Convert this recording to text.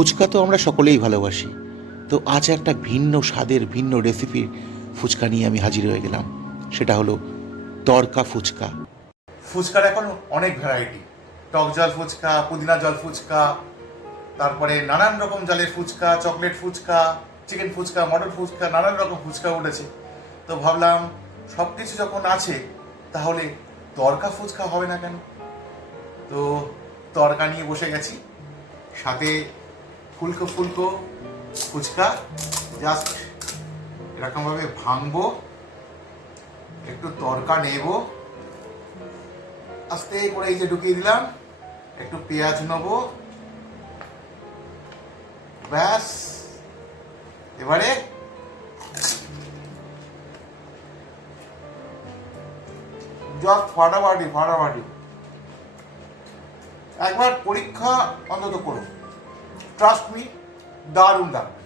ফুচকা তো আমরা সকলেই ভালোবাসি। তো আজ একটা ভিন্ন স্বাদের, ভিন্ন রেসিপির ফুচকা নিয়ে আমি হাজির হয়ে গেলাম। সেটা হলো তরকা ফুচকা। ফুচকার এখন অনেক ভ্যারাইটি টক জল ফুচকা, পুদিনা জল ফুচকা, তারপরে নানান রকম জলের phuchka chocolate phuchka chicken phuchka mutton phuchka, নানান রকম ফুচকা উঠেছে। তো ভাবলাম সব কিছু যখন আছে, তাহলে তরকা ফুচকা হবে না কেন? তো তরকা নিয়ে বসে গেছি। সাথে ফুলকো ফুলকো ফুচকা জাস্ট এরকমভাবে ভাঙবো, একটু তরকা নেব, আস্তে করে এই যে ঢুকিয়ে দিলাম, একটু পেঁয়াজ নেব, ব্যাস, এবারে জাস্ট ফাটাফাটি ফাটাফাটি। একবার পরীক্ষা অন্তত করুন। ট্রাস্ট মি দারুণ দারুণ।